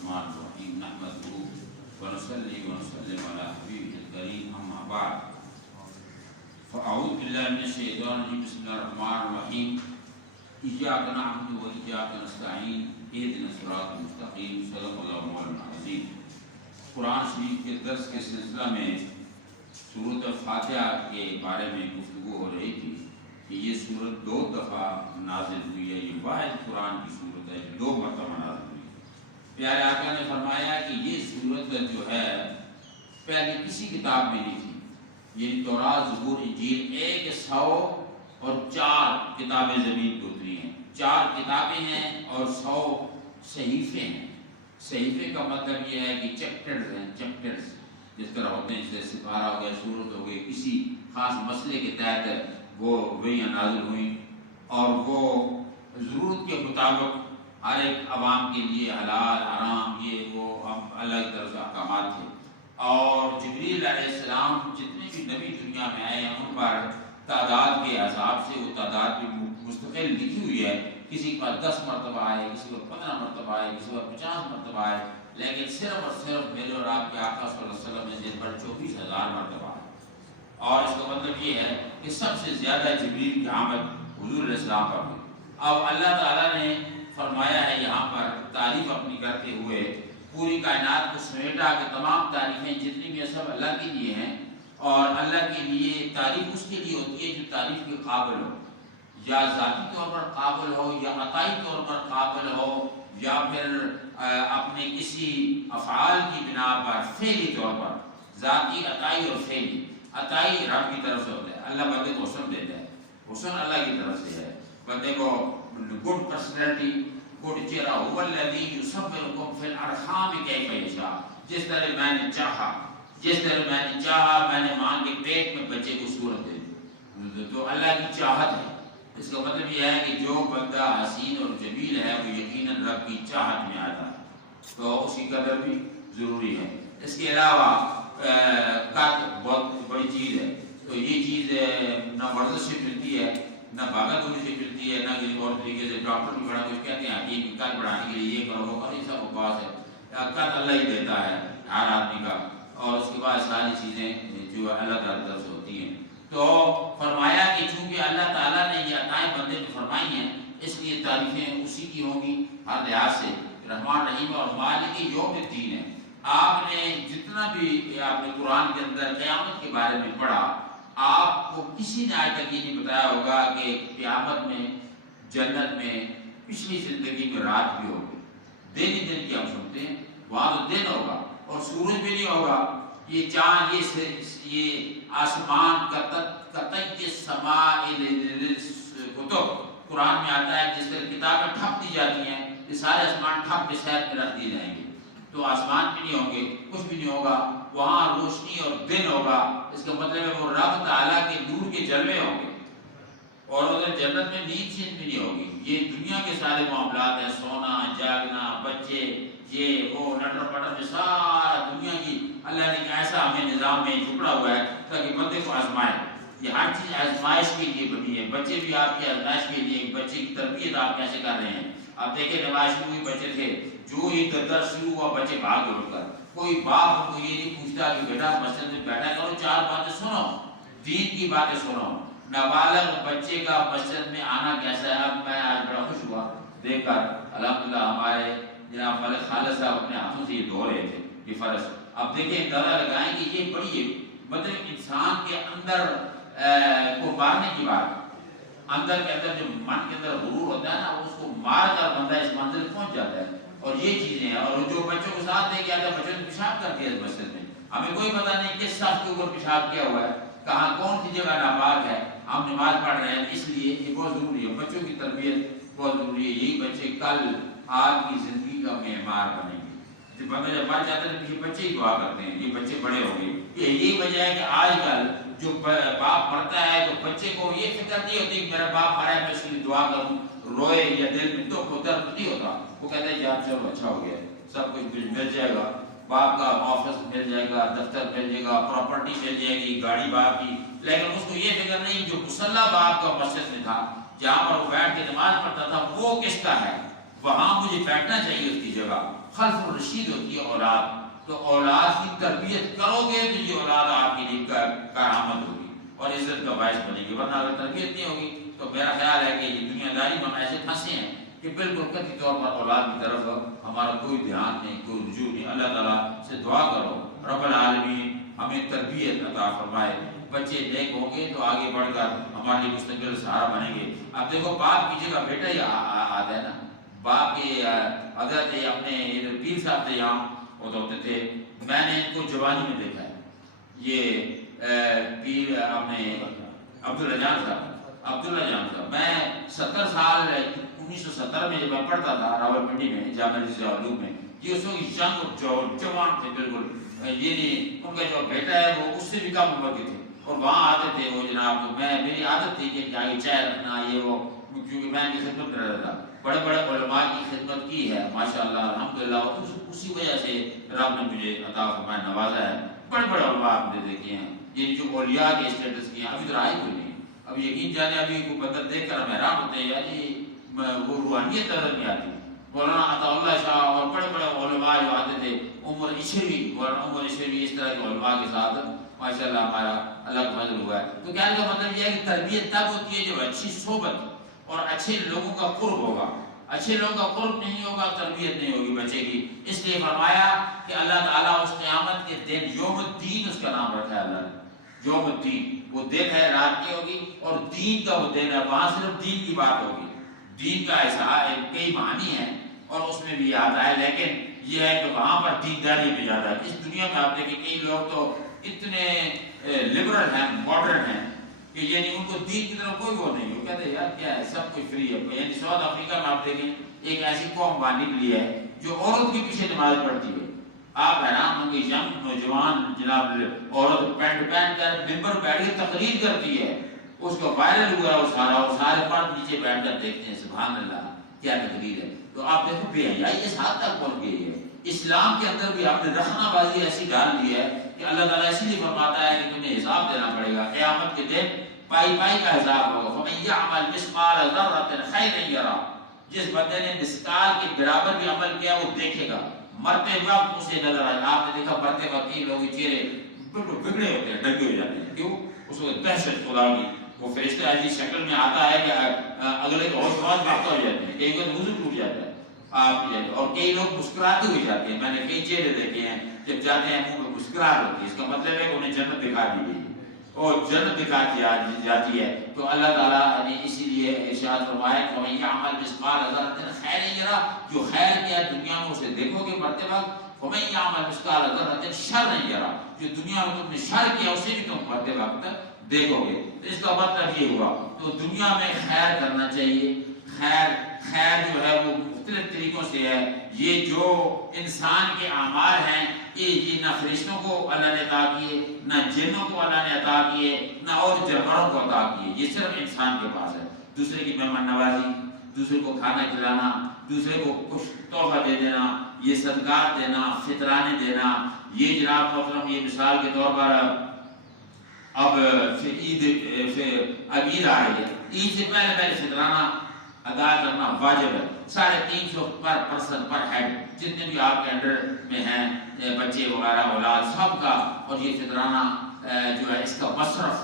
الرحمن الرحیم نحمده ونصلی ونسلم علی حبیبہ الکریم اما بعد فاعوذ باللہ من الشیطان الرجیم بسم اللہ الرحمن الرحیم ایاک نعبد و ایاک نستعین اہدنا الصراط المستقیم صدق اللہ مولانا العظیم۔ قرآن شریف کے درس کے سلسلہ میں سورۃ فاتحہ کے بارے میں گفتگو ہو رہی تھی کہ یہ سورت 2 دفعہ نازل ہوئی ہے، یہ واحد قرآن کی سورت ہے جو 2 مرتبہ نازل ہوئی۔ پیارے آقا نے فرمایا کہ یہ سورت جو ہے پہلے کسی کتاب میں نہیں تھی، یہ تورات، زبور، انجیل 104 کتابیں زمین پہ اتری ہیں، 4 کتابیں ہیں اور 100 صحیفے ہیں۔ صحیفے کا مطلب یہ ہے کہ چیپٹرز ہیں، چیپٹرز جس طرح ہوتے ہیں، جیسے سپارہ ہو گیا، سورت ہو گئی، کسی خاص مسئلے کے تحت وہ وحیاں نازل ہوئیں اور وہ ضرورت کے مطابق ہر ایک عوام کے لیے حلال حرام یہ وہ الگ طرح سے احکامات تھے۔ اور جبریل علیہ السلام جتنے بھی نبی دنیا میں آئے ہیں ان پر تعداد کے حساب سے وہ تعداد بھی مستقل لکھی ہوئی ہے، کسی پر 10 مرتبہ آئے، کسی پر 15 مرتبہ آئے، کسی پر 50 مرتبہ آئے، لیکن صرف اور صرف میرے اور آپ کے آقا صلی اللہ علیہ وسلم نے جن پر 24,000 مرتبہ آئے۔ اور اس کا مطلب یہ ہے کہ سب سے زیادہ جبریل کی آمد حضور علیہ السلام پر ہوئی۔ اب اللہ تعالیٰ نے فرمایا ہے یہاں پر تعریف اپنی کرتے ہوئے پوری کائنات کو سمیٹا کہ تمام تعریفیں جتنی بھی سب اللہ کے لیے ہیں، اور اللہ کے لیے تعریف اس کے لیے ہوتی ہے جو تعریف کے قابل ہو، یا ذاتی طور پر قابل ہو، یا عطائی طور پر قابل ہو، یا پھر اپنے کسی افعال کی بنا پر فعلی طور پر، ذاتی، عطائی اور فعلی۔ عطائی رب کی طرف سے ہوتا ہے، اللہ بندے کو حسن دیتا ہے، حسن اللہ کی طرف سے ہے، بندے کو گڈ پرسنالٹی، گڈ چہرہ، هو الذی یصورکم فی الارحام کیف یشاء، جس طرح میں نے چاہا، جس طرح میں نے چاہا میں نے ماں کے پیٹ میں بچے کو صورت دے دی، تو اللہ کی چاہت ہے۔ اس کا مطلب یہ ہے کہ جو بندہ حسین اور جمیل ہے وہ یقیناً رب کی چاہت میں آتا ہے، تو اس کی قدر بھی ضروری ہے۔ اس کے علاوہ قد بہت بڑی چیز ہے، تو یہ چیز نہ ورزش سے ملتی ہے، نہ بھاگا دوری سے ملتی ہے، نہ کسی اور طریقے سے۔ ڈاکٹر بھی بڑا کچھ کہتے ہیں حکیم کہ قد بڑھانے کے لیے یہ کرو وہ کرو، یہ سب بکواس ہے۔ قد اللہ ہی دیتا ہے ہر آدمی کا، اور اس کے بعد ساری چیزیں جو اللہ تعالیٰ کی طرف سے ہوتی ہیں۔ تو فرمایا کہ چونکہ اللہ تعالیٰ نے یہ عطائیں بندے کو فرمائی ہیں، اس لیے تعریفیں اسی کی ہوں گی ہر لحاظ سے۔ رحمان رحیم اور مالک یوم الدین ہے۔ آپ نے جتنا بھی آپ نے قرآن کے اندر قیامت کے بارے میں پڑھا، آپ کو کسی نے آج تک یہ نہیں بتایا ہوگا کہ قیامت میں جنت میں پچھلی زندگی میں رات بھی ہوگی، دن ہی دن کی ہم سنتے ہیں، وہاں تو دن ہوگا اور سورج بھی نہیں ہوگا، یہ چاند، یہ آسمان کتج السماء کتب قرآن میں آتا ہے، جس طرح کتابیں ٹھپ دی جاتی ہیں، یہ سارے آسمان ٹھپ کے سائڈ میں رکھ دیے جائیں گے، تو آسمان بھی نہیں ہوں گے، کچھ بھی نہیں ہوگا، وہاں روشنی اور دن ہوگا۔ اس کا مطلب ہے وہ رب تعالیٰ کے نور کے جلوے ہوں گے، اور ادھر جنت میں نیند چین بھی نہیں ہوگی۔ یہ دنیا کے سارے معاملات ہیں، سونا، جاگنا، بچے، یہ وہ لٹر پٹر میں سارا دنیا کی اللہ نے ایسا ہمیں نظام میں جھکڑا ہوا ہے تاکہ بندے کو آزمائے۔ یہ ہر چیز آزمائش کے لیے بنی ہے، بچے بھی آپ کی آزمائش کے لیے، بچے کی تربیت آپ کیسے کر رہے ہیں۔ آپ دیکھیں نماز شروع ہوئی، بچے تھے، جو ہی درس شروع ہوا بچے بھاگ اٹھ کر، کوئی باپ کو یہ نہیں پوچھتا کہ بیٹا مسجد میں بیٹھا کرو، 4 باتیں سنو، دین کی باتیں سنو۔ نابالغ بچے کا مسجد میں آنا کیسا ہے؟ اب میں آج بڑا خوش ہوا دیکھ کر، الحمدللہ ہمارے جناب ملک خالد صاحب اپنے ہاتھوں سے یہ دھو رہے تھے یہ فرض۔ اب دیکھیں اندازہ لگائیں کہ یہ بڑی مطلب انسان کے اندر کو مارنے کی بات، اندر کے اندر جو من کے اندر غرور ہوتا ہے نا، اس کو مار کر بندہ اس منزل پہنچ جاتا ہے۔ اور یہ چیزیں ہیں، اور جو بچوں کو ساتھ لے کے آتا ہے، بچوں نے پیشاب کر دیا اس مسجد میں، ہمیں کوئی پتہ نہیں کس صف کے اوپر پیشاب کیا ہوا ہے، کہاں کون سی جگہ ناپاک ہے، ہم نماز پڑھ رہے ہیں، اس لیے یہ بہت ضروری ہے، بچوں کی تربیت بہت ضروری ہے۔ یہی بچے کل آپ کی زندگی کا معمار بنیں گے۔ جب بندہ جب مر جاتا ہے تو یہ بچے ہی دعا کرتے ہیں، یہ بچے بڑے ہو گئے۔ یہی وجہ ہے کہ آج کل جو باپ مرتا ہے تو بچے کو یہ فکر نہیں ہوتی کہ میرا باپ مرا ہے میں اس کے لیے دعا کروں، روئے یا دل میں دکھ ہوتا نہیں ہوتا، وہ کہتا ہے یار چلو اچھا ہو گیا، سب کچھ مل جائے گا، باپ کا آفس مل جائے گا، دفتر مل جائے گا، پراپرٹی مل جائے گی، گاڑی باپ کی۔ لیکن اس کو یہ فکر نہیں جو مصلی باپ کا مسجد میں تھا، جہاں پر وہ بیٹھ کے نماز پڑھتا تھا، وہ کس کا ہے، وہاں مجھے بیٹھنا چاہیے اس کی جگہ. خلف الرشید ہوتی ہے اولاد. تو اولاد کی تربیت کرو گے تو یہ اولاد آپ کے لیے کرامت ہوگی اور عزت کا باعث بنے گی. ورنہ اگر تربیت نہیں ہوگی تو میرا خیال ہے کہ یہ دنیا داری میں ہم ایسے پھنسے ہیں کہ بالکل قطعی طور پر اولاد کی طرف ہمارا کوئی دھیان نہیں, کوئی رجوع نہیں. اللہ تعالیٰ سے دعا کرو رب العالمین ہمیں تربیت عطا فرمائے. بچے نیک ہوں گے تو آگے بڑھ کر ہمارے لیے مستقبل سہارا بنیں گے. اب دیکھو باپ کی جگہ بیٹا ہی آتا ہے نا. باپ کے حضرت اپنے پیر صاحب تھے یہاں ہوتے تھے, میں نے ان کو جوانی میں دیکھا ہے. یہ پیر اپنے عبداللہ جان صاحب, میں 70 سال 1970 میں جب میں پڑھتا تھا راولپنڈی میں جامعہ علوم میں, یہ اس وقت ینگ جوان تھے بالکل. یہ نہیں ان کا جو بیٹا ہے وہ اس سے بھی کم عمر کے تھے اور وہاں آتے تھے وہ جناب. میری عادت تھی کہ جائے چائے رکھنا یہ وہ, کیونکہ میں ان کی خدمت میں رہتا تھا. بڑے بڑے علماء کی خدمت کی ہے ماشاءاللہ الحمدللہ, اسی وجہ سے رب نے مجھے عطا فرمایا نوازا ہے. بڑے بڑے علماء آپ نے دیکھے ہیں یہ جو اولیاء کے اسٹیٹس کی ہیں, ابھی تو آئی کوئی نہیں. اب یقین جانے ابھی کوئی بندہ دیکھ کر ہم حیران ہوتے ہیں یار یہ وہ روحانیت نظر نہیں آتی. مولانا عطا اللہ شاہ اور بڑے بڑے علماء جو آتے تھے, عمر عشری اس طرح کے علماء کے ساتھ ماشاءاللہ ہمارا اللہ کا فضل ہوا ہے. تو کہنے کا مطلب یہ ہے کہ تربیت تب ہوتی ہے جب اچھی صحبت اور اچھے لوگوں کا قرب ہوگا. اچھے لوگوں کا قرب نہیں ہوگا, تربیت نہیں ہوگی بچے کی. اس لیے فرمایا کہ اللہ تعالیٰ اس قیامت کے دن یوم الدین اس کا نام رکھا ہے اللہ نے. یوم الدین وہ دن ہے, رات کی ہوگی اور دین کا وہ دن ہے. وہاں صرف دین کی بات ہوگی. دین کا ایسا کئی معنی ہیں اور اس میں بھی آتا ہے, لیکن یہ ہے کہ وہاں پر دینداری میں زیادہ ہے. اس دنیا میں آپ دیکھیں کئی لوگ تو اتنے لبرل ہیں, ماڈرن ہیں کہ یعنی ان کو دین کی طرف کوئی وہ نہیں. وہ کہتے ہیں یار کیا ہے, سب کچھ فری ہے. یعنی ساؤتھ افریقہ میں آپ دیکھیں ایک ایسی قوم باننے کے لیے ہے جو عورت کے پیچھے نماز پڑھتی ہے. آپ حیران ہوں گے, ینگ نوجوان جناب عورت پینٹ پہن کر ممبر بیٹھ کے تقریر کرتی ہے. اس کو وائرل ہوا ہے وہ سارا, اور سارے مرد نیچے بیٹھ کر دیکھتے ہیں سبحان اللہ کیا تقریر ہے. تو آپ دیکھو بے حیائی اس حد تک پہنچ گئی ہے. اسلام کے اندر بھی آپ نے رخنہ بازی ایسی ڈال دی ہے کہ اللہ تعالیٰ اسی لیے فرماتا ہے کہ تمہیں حساب دینا پڑے گا. قیامت کے دن پائی پائی کا حساب ہوگا. فَمَن يَعْمَلْ مِثْقَالَ ذَرَّةٍ خَيْرًا يَرَهُ, جس بندے نے مثقال کے برابر بھی عمل کیا وہ دیکھے گا. مرتے وقت اسے نظر آئے. آپ نے دیکھا مرتے وقت کئی لوگوں کے چہرے بالکل بگڑے ہوتے ہیں, ڈگے ہو جاتے ہیں. کیوں؟ اس وقت دہشت خدا کی وہ فرشتہ ایسی شکل میں آتا ہے کہ اگلے کو ہوش بہت وقت ہو جاتے ہیں. کئی وقت وضو ٹوٹ جاتا ہے آپ, اور کئی لوگ مسکراتے ہوئے جاتے ہیں. میں نے کئی چہرے دیکھے ہیں جب جاتے ہیں منہ میں مسکراہٹ ہوتی ہے, اس کا مطلب ہے کہ انہیں جنت دکھا دی گئی اور جنت دکھا دی جاتی ہے. تو اللہ تعالیٰ نے اسی لیے ارشاد فرمایا کہ وَمَن يَعْمَلْ مِثْقَالَ ذَرَّةٍ خَيْرًا يَرَهُ, جو خیر کیا دنیا میں اسے دیکھو گے مرتے وقت. وَمَن يَعْمَلْ مِثْقَالَ ذَرَّةٍ شَرًّا يَرَهُ, جو دنیا میں تم نے شر کیا اسے بھی تم مرتے وقت دیکھو گے. اس کا مطلب یہ ہوا تو دنیا میں خیر کرنا چاہیے. خیر جو ہے وہ مختلف طریقوں سے ہے. یہ جو انسان کے اعمال ہیں یہ نہ فرشتوں کو اللہ نے عطا کیے, نہ جنوں کو اللہ نے عطا کیے, نہ اور جانوروں کو عطا کیے. یہ صرف انسان کے پاس ہے. دوسرے کی مہمان نوازی, دوسرے کو کھانا کھلانا, دوسرے کو کچھ تحفہ دے دینا, یہ صدقات دینا, فطرانے دینا, یہ جناب محترم یہ مثال کے طور پر اب عید آ رہی ہے. عید سے پہلے فطرانہ ادا کرنا واجب ہے. 350 پر پرسن پر ہیڈ جتنے بھی آپ کے انڈر میں ہیں بچے وغیرہ اولاد سب کا. اور یہ فطرانہ جو ہے اس کا مصرف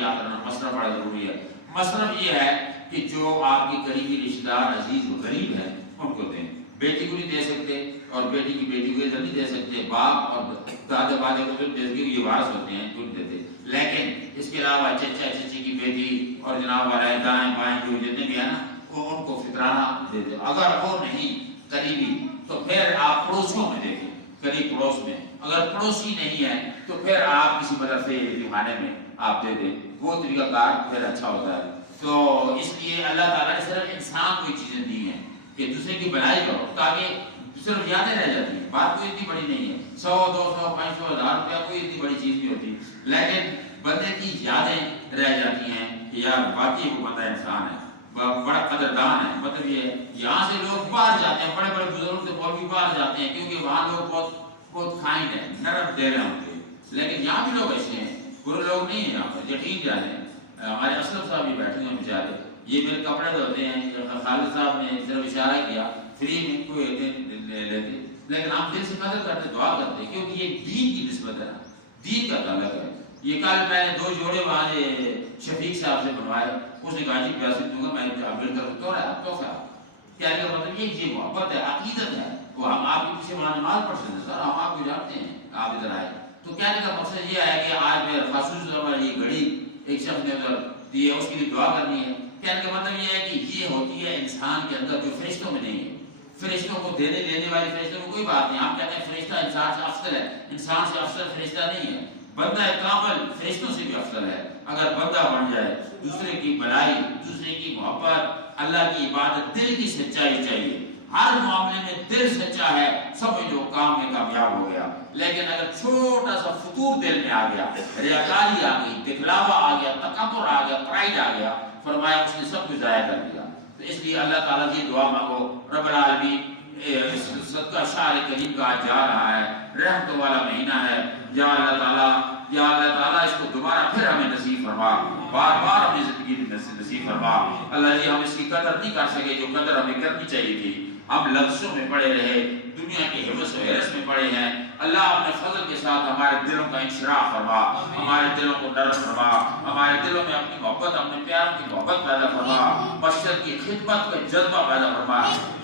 یاد رکھنا, مصرف بڑا ضروری ہے. مصرف یہ ہے کہ جو آپ کی قریبی رشتہ دار عزیز و غریب ہیں ان کو دیں. بیٹی کو نہیں دے سکتے اور بیٹی کی بیٹی کو ادھر نہیں دے سکتے. باپ اور دادے بادے کو دے سکتے, یہ وارث ہوتے ہیں, کچھ دیتے. لیکن اس کے علاوہ چچا چچی کی بیٹی اور جناب والے دائیں بائیں جو جتنے بھی ہیں نا وہ ان کو فطرانہ دے دیں. اگر وہ نہیں قریبی تو پھر آپ پڑوسیوں میں دیکھیں, قریب پڑوس میں. اگر پڑوسی نہیں ہے تو پھر آپ کسی مدرسے یتیمخانے میں آپ دے دیں. وہ طریقہ کار پھر اچھا ہوتا ہے. تو اس لیے اللہ تعالیٰ نے صرف انسان کو یہ چیزیں دی ہیں کہ دوسرے کی بھلائی کرو تاکہ صرف یادیں رہ جاتی ہیں. بات کوئی اتنی بڑی نہیں ہے, 100 200 500 1000 روپیہ کوئی اتنی بڑی چیز نہیں ہوتی, لیکن بندے کی یادیں رہ جاتی ہیں کہ یار واقعی وہ بندہ انسان ہے, بڑا قدردان ہے. مطلب یہ یہاں سے لوگ باہر جاتے ہیں, بڑے بڑے بزرگ سے مولوی باہر جاتے ہیں کیونکہ وہاں لوگ بہت کائنڈ ہیں, نرم دے رہے ہوتے ہیں. لیکن یہاں بھی لوگ ایسے ہیں, برے لوگ نہیں ہیں. یہاں پر یقین جانے ہمارے اسلم صاحب بھی بیٹھے ہیں بیچارے, یہ میرے کپڑے دھوتے ہیں. خالد صاحب نے صرف اشارہ کیا فری میں کوئی لے لیتے، لیکن ہم دل سے قدر کرتے، دعا کرتے، کیونکہ یہ دین کی نسبت ہے، دین کا تعلق ہے. یہ کل میں نے 2 جوڑے وہاں شفیق صاحب سے بنوائے، اس نے کہا جی پیسے دوں گا، میں مل کر تو رہا تو کیا مطلب یہ محبت ہے، عقیدت ہے. وہ ہم آپ کے پیچھے وہاں نماز پڑھ سکتے ہیں سر، ہم آپ کو جانتے ہیں، آپ ادھر آئے. تو کہنے کا مقصد یہ ہے کہ آج میرے خصوص یہ گھڑی ایک شخص نے ادھر دی ہے، اس کی بھی دعا کرنی ہے. کہنے کا مطلب یہ ہے کہ یہ ہوتی ہے انسان کے اندر جو فرشتوں میں نہیں ہے. فرشتوں کو دینے لینے والے فرشتوں میں کوئی بات نہیں. ہم کہتے ہیں فرشتہ انسان سے افضل ہے، انسان سے افضل فرشتہ نہیں ہے. بندہ کامل فرشتوں سے بھی افضل ہے. اگر بندہ بن جائے، دوسرے کی بھلائی، دوسرے کی محبت، اللہ کی عبادت، دل کی سچائی چاہیے. ہر معاملے میں دل سچا ہے، سمجھ لو کام میں کامیاب ہو گیا. لیکن اگر چھوٹا سا فطور دل میں آ گیا، ریاکاری آ گئی، دکھلاوا آ گیا، تکبر آ گیا، پرائڈ آ گیا، فرمایا اس نے سب کچھ ضائع کر دیا. تو اس لیے اللہ تعالیٰ کی دعا مانگو. رب العالمین صدقہ شہر کریم کا آج جا رہا ہے، رحمت والا مہینہ ہے. یا اللہ تعالیٰ، یا اللہ تعالیٰ اس کو دوبارہ پھر ہمیں نصیب فرما، بار بار ہمیں زندگی نصیب فرما. اللہ جی ہم اس کی قدر نہیں کر سکے جو قدر ہمیں کرنی چاہیے تھی. ہم لفظوں میں پڑے رہے، دنیا کے حوث و حرص میں پڑے ہیں. اللہ اپنے فضل کے ساتھ ہمارے دلوں کا انشراح فرما، ہمارے دلوں کو نرم فرما، ہمارے دلوں میں اپنی محبت، اپنے پیار کی محبت پیدا فرما، مسجد کی خدمت کا جذبہ پیدا فرما.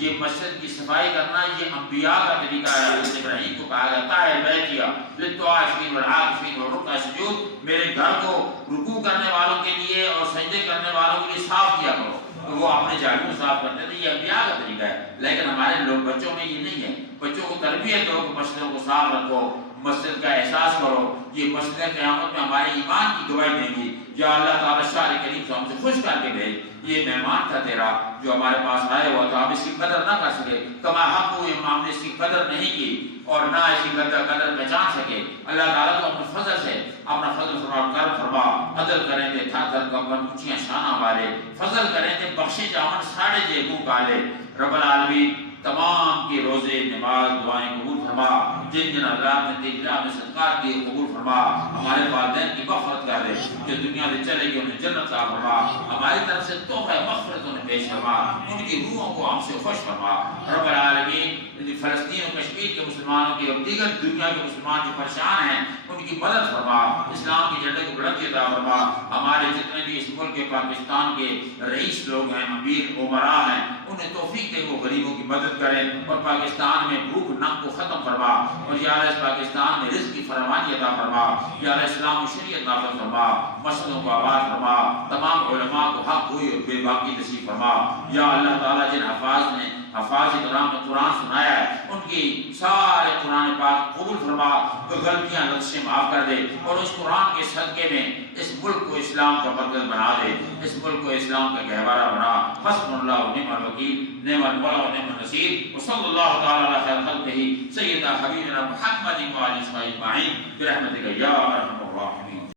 یہ مسجد کی صفائی کرنا یہ انبیاء کا طریقہ ہے. حضرت ابراہیم کو کہا جاتا ہے بیتیا للطوافین والعاکفین والرکع السجود، میرے گھر کو رکوع کرنے والوں کے لیے اور سجدے کرنے والوں کے لیے صاف کیا کرو. تو وہ اپنے جھاڑو صاف کرتے تھے. یہ انبیاء کا طریقہ ہے. لیکن ہمارے لوگ بچوں میں یہ نہیں ہے. بچوں کو تربیت دو کہ مسجدوں کو صاف رکھو، مسجد کا احساس کرو. یہ مسجد قیامت میں ہمارے ایمان کی گواہی دیں گی. یا اللہ تعالیٰ شاہ کریم سے ہم سے خوش کر کے بھیج. یہ مہمان تھا تیرا جو ہمارے پاس آئے ہوا تھا، ہم اس کی قدر نہ کر سکے. کما حق کو ہم نے اس کی قدر نہیں کی اور نہ اس کی قدر پہچان سکے. اللہ تعالیٰ تو اپنے فضل سے اپنا فضل فرما، کرم فرما. عدل کریں دے تھا تھر کمبن اونچیاں شانہ والے، فضل کریں دے بخشے جامن ساڑھے جے منہ کالے. رب العالمین تمام کے روزے، نماز، دعائیں قبول فرما. جن جن اللہ نے تیری راہ میں صدقات کیے قبول فرما. ہمارے والدین کی مغفرت کر دے، جو دنیا سے چلے گئے انہیں جنت عطا فرما. ہماری طرف سے تحفہ مغفرت انہیں پیش فرما. ان کی روحوں کو ہم سے خوش فرما. رب العالمین فلسطین و کشمیر کے مسلمانوں کی اور دیگر دنیا کے مسلمان جو پریشان ہیں ان کی مدد فرما. اسلام کے جھنڈے کو بلندی عطا فرما. ہمارے جتنے بھی اس ملک کے پاکستان کے رئیس لوگ ہیں، امیر امراء ہیں، انہیں توفیق دے وہ غریبوں کی مدد کریں اور پاکستان میں بھوک ننگ کو ختم فرما. اور یا اللہ اس پاکستان میں رزق کی فراوانی عطا فرما. یا اللہ اسلام و شریعت نافذ فرما. مسجدوں کو آباد فرما. تمام علماء کو حق ہوئی اور بے باقی نصیب فرما. یا اللہ تعالیٰ جن حفاظ نے کرام میں قرآن سنایا ہے ان کی سارے قرآن پاک قبول فرما. غلطیاں لفظیں معاف کر دے اور اس قرآن کے صدقے میں اس ملک کو اسلام کا مرکز بنا دے، اس ملک کو اسلام کا گہوارہ بنا. حسبنا اللہ و نعم الوکیل، نعم المولا و نعم النصیر. وصلی اللہ تعالی علی خیر خلقہ سیدنا حبیبنا محمد و علیہ وسلم اجمعین برحمتک یا ارحم الراحمین.